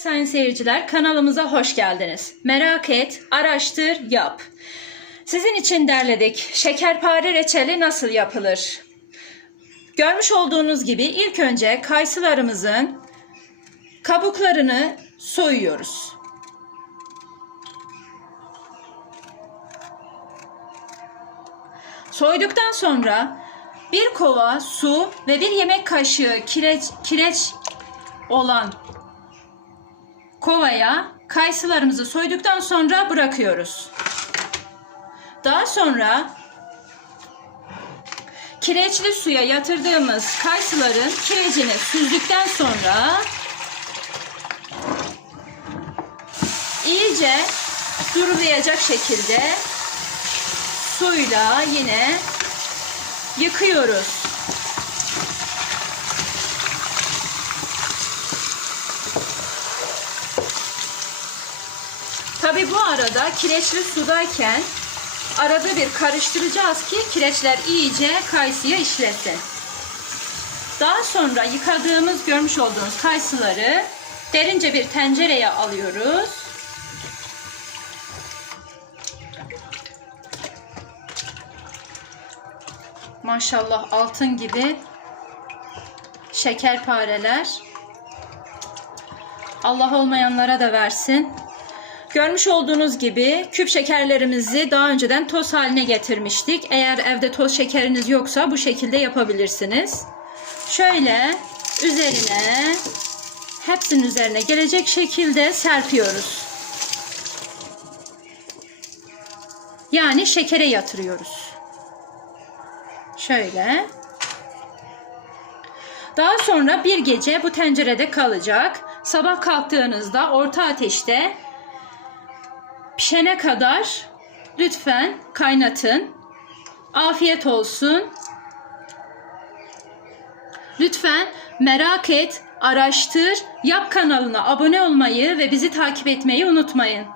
Sayın seyirciler kanalımıza hoş geldiniz. Merak et, araştır, yap. Sizin için derledik. Şekerpare reçeli nasıl yapılır? Görmüş olduğunuz gibi ilk önce kayısılarımızın kabuklarını soyuyoruz. Soyduktan sonra bir kova su ve bir yemek kaşığı kireç, kireç olan kovaya kayısılarımızı soyduktan sonra bırakıyoruz. Daha sonra kireçli suya yatırdığımız kayısıların kirecini süzdükten sonra iyice durulayacak şekilde suyla yine yıkıyoruz. Tabi bu arada kireçli sudayken arada bir karıştıracağız ki kireçler iyice kayısıya işlesin. Daha sonra yıkadığımız görmüş olduğunuz kayısıları derince bir tencereye alıyoruz. Maşallah altın gibi şekerpareler. Allah olmayanlara da versin. Görmüş olduğunuz gibi küp şekerlerimizi daha önceden toz haline getirmiştik. Eğer evde toz şekeriniz yoksa bu şekilde yapabilirsiniz. Şöyle üzerine hepsinin üzerine gelecek şekilde serpiyoruz. Yani şekere yatırıyoruz. Şöyle. Daha sonra bir gece bu tencerede kalacak. Sabah kalktığınızda orta ateşte pişene kadar lütfen kaynatın. Afiyet olsun. Lütfen merak et, araştır, yap kanalına abone olmayı ve bizi takip etmeyi unutmayın.